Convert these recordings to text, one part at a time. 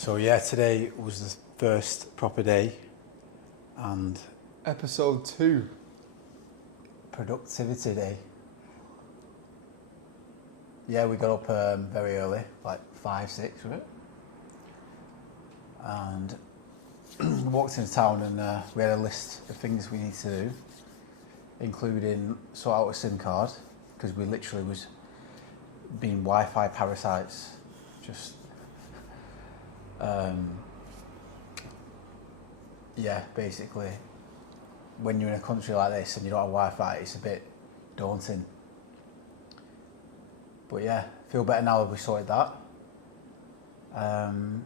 So yeah, today was the first proper day and Episode 2. productivity day. Yeah, we got up very early, like 5, 6, was it? And walked into town and we had a list of things we need to do, including sort out a SIM card, because we literally was being Wi-Fi parasites, just yeah, basically when you're in a country like this and you don't have Wi-Fi, it's a bit daunting. But yeah, feel better now that we sorted that. And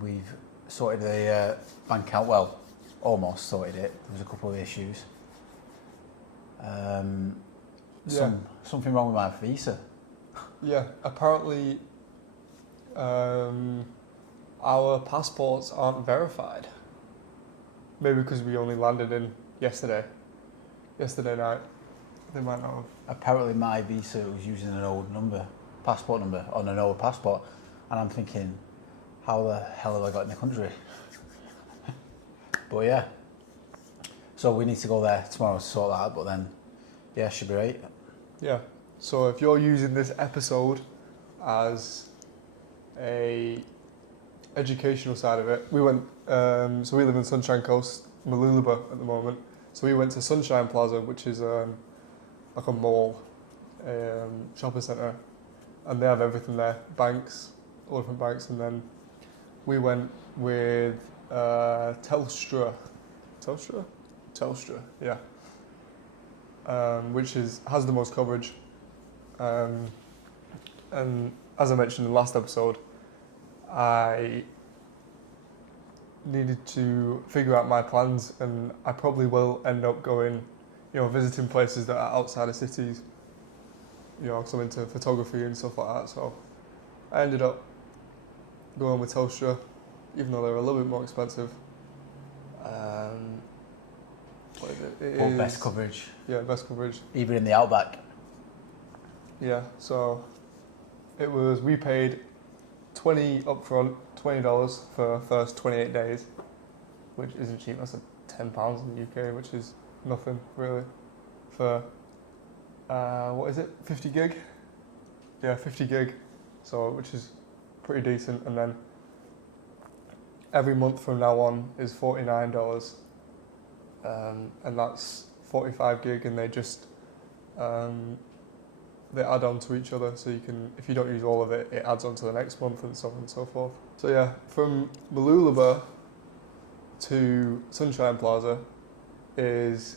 we've sorted the bank account, well, almost sorted it. There was a couple of issues. Something wrong with my visa. Yeah, apparently our passports aren't verified. Maybe because we only landed in yesterday night. They might not have. Apparently my visa was using an old passport number on an old passport, and I'm thinking, how the hell have I got in the country? But yeah, so we need to go there tomorrow to sort that out, but then yeah, should be right. Yeah, so if you're using this episode as a educational side of it, we went, so we live in Sunshine Coast, Mooloolaba at the moment, so we went to Sunshine Plaza, which is like a mall, shopping centre, and they have everything there, banks, all different banks, and then we went with Telstra, yeah, which has the most coverage, and as I mentioned in the last episode, I needed to figure out my plans, and I probably will end up going, visiting places that are outside of cities, because I'm into photography and stuff like that. So I ended up going with Telstra, even though they're a little bit more expensive. What is it? But best coverage. Yeah, best coverage. Even in the outback. Yeah, so we paid $20 upfront, $20 for the first 28 days, which isn't cheap. That's like £10 in the UK, which is nothing really for, what is it, 50 gig? Yeah, 50 gig, so which is pretty decent. And then every month from now on is $49, and that's 45 gig, and they just they add on to each other, so you can, if you don't use all of it, it adds on to the next month, and so on and so forth. So yeah, from Mooloolaba to Sunshine Plaza is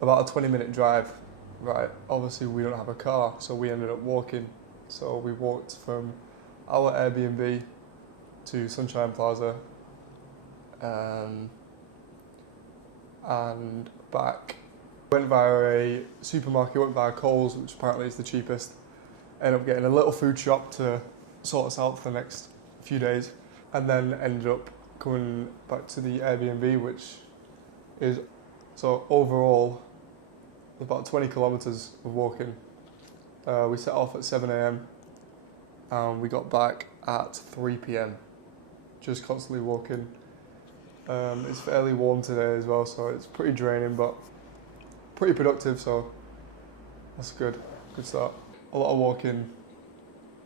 about a 20-minute drive, right? Obviously we don't have a car, so we ended up walking. So we walked from our Airbnb to Sunshine Plaza, and back. Went via a supermarket, went via Coles, which apparently is the cheapest. Ended up getting a little food shop to sort us out for the next few days. And then ended up coming back to the Airbnb, which is, so overall, about 20 kilometres of walking. We set off at 7 a.m. and we got back at 3 p.m. Just constantly walking. It's fairly warm today as well, so it's pretty draining, but pretty productive, so that's good start. A lot of walking,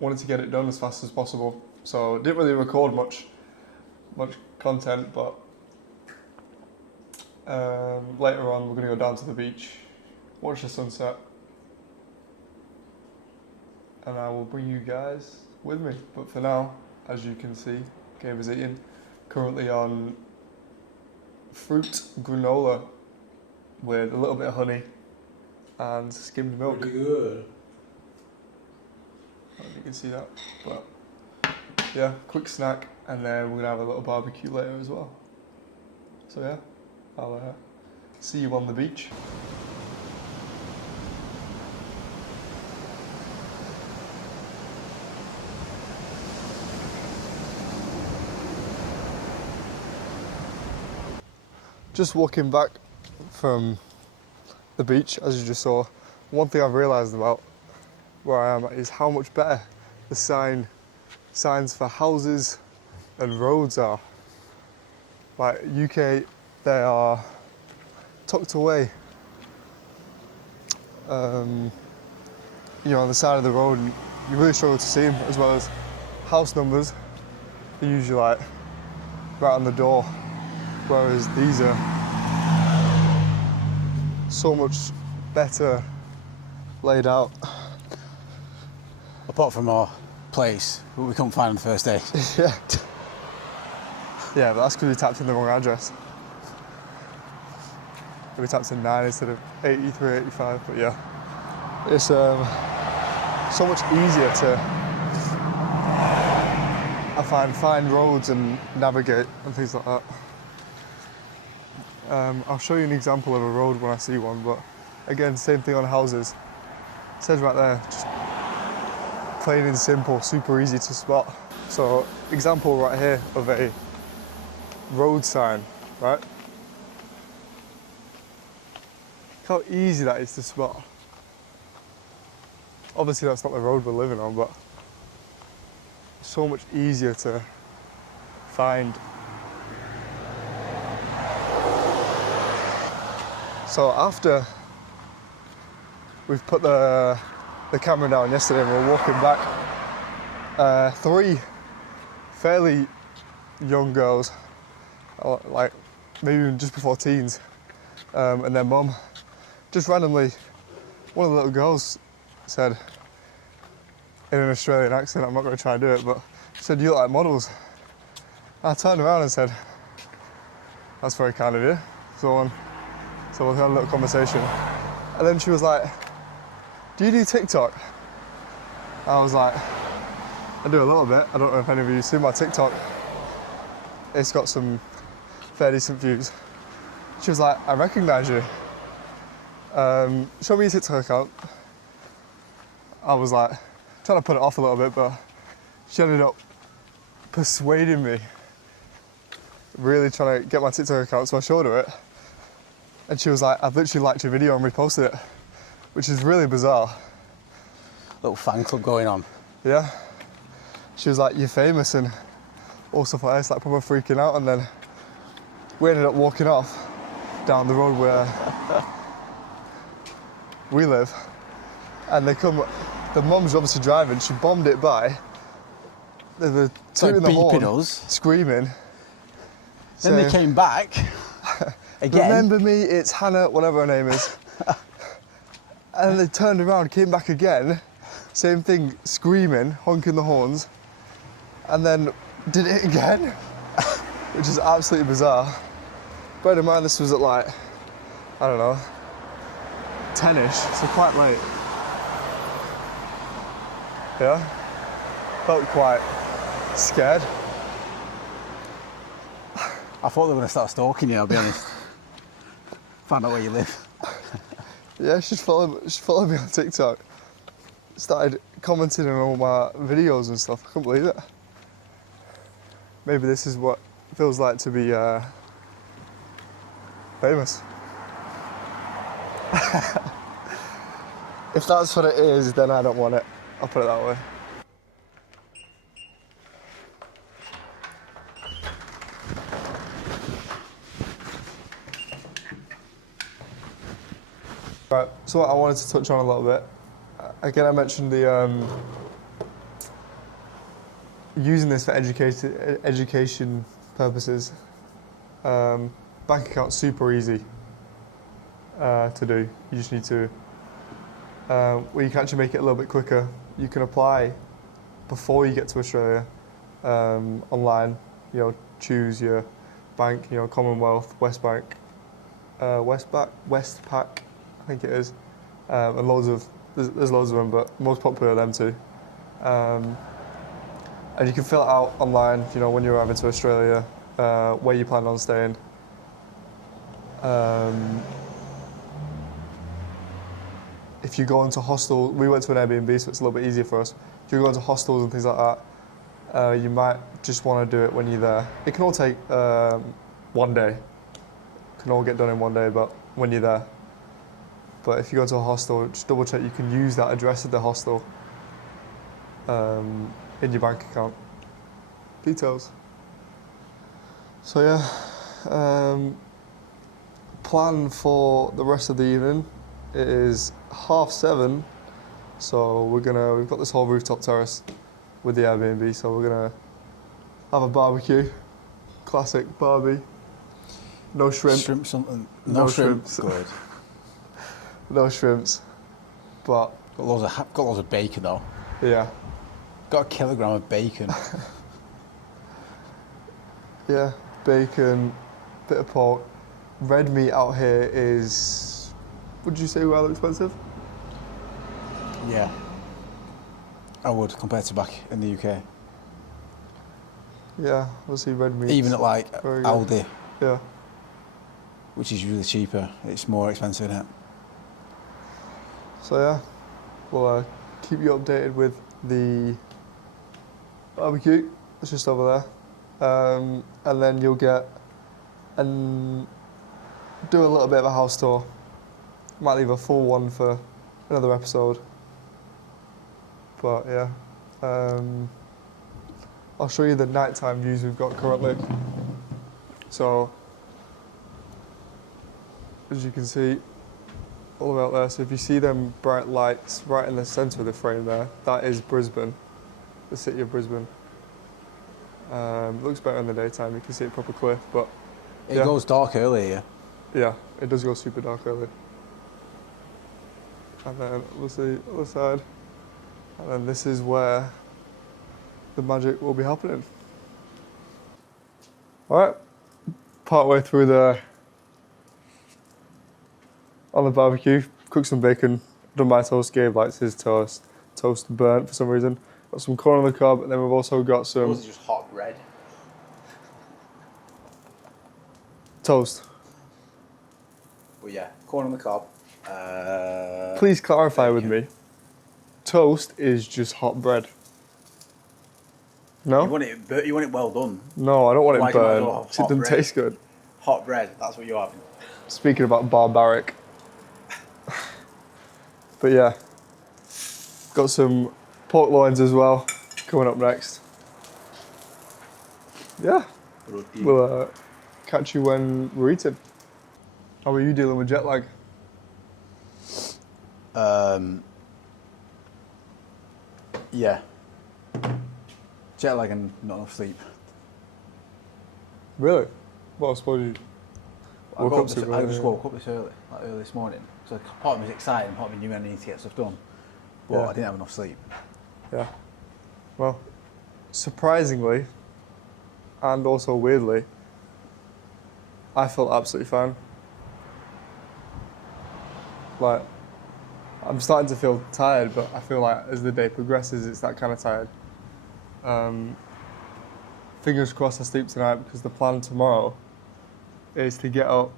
wanted to get it done as fast as possible, so didn't really record much content, but later on we're going to go down to the beach, watch the sunset, and I will bring you guys with me. But for now, as you can see, Gabe is eating, currently on fruit granola with a little bit of honey and skimmed milk. Pretty good. I don't know if you can see that, but yeah, quick snack, and then we're gonna have a little barbecue later as well. So yeah, I'll see you on the beach. Just walking back from the beach, as you just saw, one thing I've realised about where I am is how much better the sign signs for houses and roads are. Like UK, they are tucked away. On the side of the road, and you really struggle to see them, as well as house numbers. They're usually like right on the door, whereas these are so much better laid out. Apart from our place, what we couldn't find on the first day. Yeah. Yeah, but that's because we tapped in the wrong address. We tapped in 9 instead of 83, 85, but yeah. It's so much easier to, I find roads and navigate and things like that. I'll show you an example of a road when I see one, but again, same thing on houses. It says right there, just plain and simple, super easy to spot. So, example right here of a road sign, right? Look how easy that is to spot. Obviously that's not the road we're living on, but it's so much easier to find. So after we've put the camera down yesterday and we're walking back, 3 fairly young girls, like maybe even just before teens, and their mum, just randomly, one of the little girls said, in an Australian accent, I'm not going to try and do it, but she said, "You look like models." I turned around and said, "That's very kind of you." So we had a little conversation. And then she was like, "Do you do TikTok?" I was like, "I do a little bit. I don't know if any of you see my TikTok. It's got some fair decent views." She was like, "I recognise you. Show me your TikTok account." I was like, trying to put it off a little bit, but she ended up persuading me, really trying to get my TikTok account, so I showed her it. And she was like, "I've literally liked your video and reposted it," which is really bizarre. Little fan club going on. Yeah. She was like, "You're famous," and all stuff like this, like proper freaking out. And then we ended up walking off down the road where we live. And the mum's obviously driving, she bombed it by. They were tooting the horn, us. screaming. Then they came back again. "Remember me, it's Hannah," whatever her name is. And then they turned around, came back again, same thing, screaming, honking the horns, and then did it again, which is absolutely bizarre. Bear in mind this was at like, I don't know, 10ish, so quite late. Yeah, felt quite scared. I thought they were going to start stalking you, I'll be honest. Find out where you live. Yeah, she's followed me on TikTok. Started commenting on all my videos and stuff. I couldn't believe it. Maybe this is what it feels like to be famous. If that's what it is, then I don't want it. I'll put it that way. Right, so what I wanted to touch on a little bit. Again, I mentioned the using this for education purposes. Bank account's super easy to do. You just need to, well, you can actually make it a little bit quicker. You can apply before you get to Australia online. Choose your bank. Commonwealth, Westpac, I think it is, and there's loads of them, but most popular are them two. And you can fill it out online. When you're arriving to Australia, where you plan on staying. If you go into hostel, we went to an Airbnb, so it's a little bit easier for us. If you go into hostels and things like that, you might just want to do it when you're there. It can all take 1 day. It can all get done in 1 day, but when you're there. But if you go to a hostel, just double check you can use that address of the hostel in your bank account. details. So yeah, plan for the rest of the evening. It is 7:30, so we've got this whole rooftop terrace with the Airbnb, so we're gonna have a barbecue, classic barbie. No shrimp. Shrimp something. No No shrimp. shrimps. Good. No shrimps, but Got loads of bacon though. yeah, Got a kilogram of bacon. yeah, bacon, bit of pork. Red meat out here is, would you say, rather expensive? Yeah. I would compared to back in the UK. Yeah, obviously red meat. Even at like very good. Aldi, Yeah. which is really cheaper, it's more expensive, isn't it? So yeah, we'll keep you updated with the barbecue. It's just over there, and then you'll get and do a little bit of a house tour. Might leave a full one for another episode. But yeah, I'll show you the nighttime views we've got currently. So, as you can see, all the way out there. So if you see them bright lights right in the centre of the frame there, that is Brisbane, the city of Brisbane. Looks better in the daytime. You can see it proper clear, but It yeah. goes dark early, yeah. Yeah, it does go super dark early. And then we'll see other side. And then this is where the magic will be happening. Alright, part way through on the barbecue, cooked some bacon, done my toast, Gabe likes his toast burnt for some reason. Got some corn on the cob, and then we've also got some Those are just hot bread. toast. Well, yeah, corn on the cob. Please clarify with bacon. me. Toast is just hot bread. No? You want it well done. No, I don't want Why it do you want burnt. it all 'Cause it hot doesn't bread? taste good. Hot bread, that's what you're having. Speaking about barbaric. But yeah, got some pork loins as well coming up next. Yeah, we'll catch you when we're eating. How are you dealing with jet lag? Yeah. Jet lag and not enough sleep. Really? Well, I suppose you I woke got up up super I early. just woke up this early, like early this morning. So part of me was excited, part of me knew I needed to get stuff done. But Yeah. I didn't have enough sleep. Yeah. Well, surprisingly, and also weirdly, I felt absolutely fine. Like, I'm starting to feel tired, but I feel like as the day progresses, it's that kind of tired. Fingers crossed I sleep tonight, because the plan tomorrow is to get up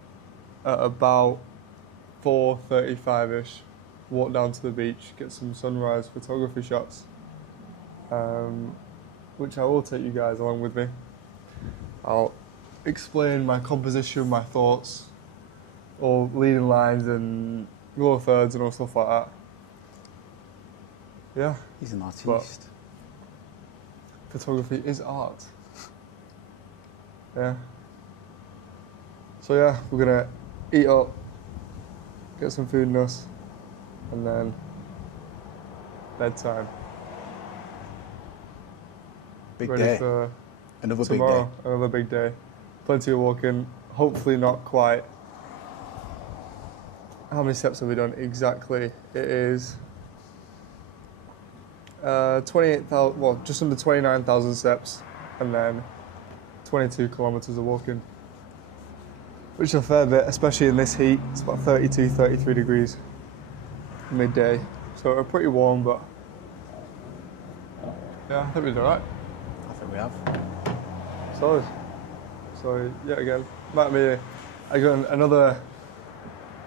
at about 4:35ish, walk down to the beach, get some sunrise photography shots, which I will take you guys along with me. I'll explain my composition, my thoughts, all leading lines and lower thirds and all stuff like that. Yeah, He's an artist. photography is art. Yeah. So yeah, we're gonna eat up, get some food in us, and then bedtime. Big Ready day. for Another tomorrow. big day. Another big day. Plenty of walking. Hopefully not quite. How many steps have we done exactly? It is 28,000. Well, just under 29,000 steps, and then 22 kilometers of walking. Which is a fair bit, especially in this heat. It's about 32, 33 degrees midday. So we're pretty warm, but yeah, I think we did alright. I think we have. Solid. So yet again, might be another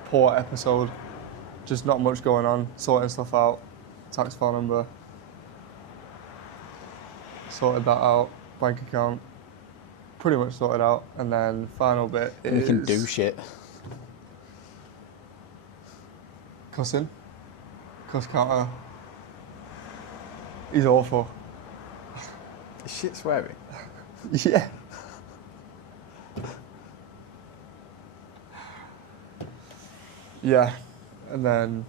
poor episode. Just not much going on, sorting stuff out. Tax file number. Sorted that out. Bank account. Pretty much sorted out. And then final bit is... We can do shit. Cussing. Cuss counter. He's awful. Shit swearing. Yeah. Yeah, and then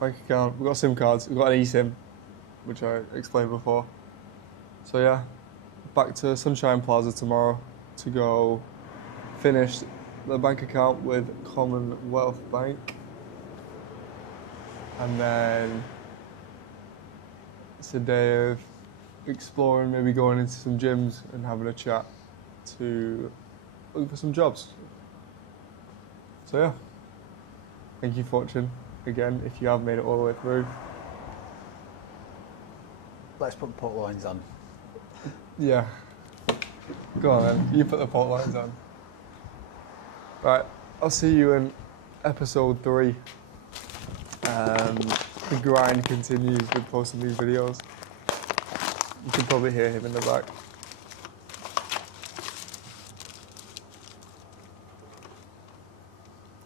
bank account. We've got SIM cards. We've got an eSIM, which I explained before. So yeah, back to Sunshine Plaza tomorrow to go finish the bank account with Commonwealth Bank, and then it's a day of exploring, maybe going into some gyms and having a chat to look for some jobs. So yeah, thank you for watching again if you have made it all the way through. Let's put port lines on. Yeah. Go on then, you put the port lines on. Right, I'll see you in episode 3. The grind continues with posting these videos. You can probably hear him in the back.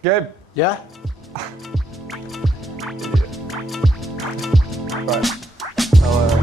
Gabe. Yeah? Right. I'll,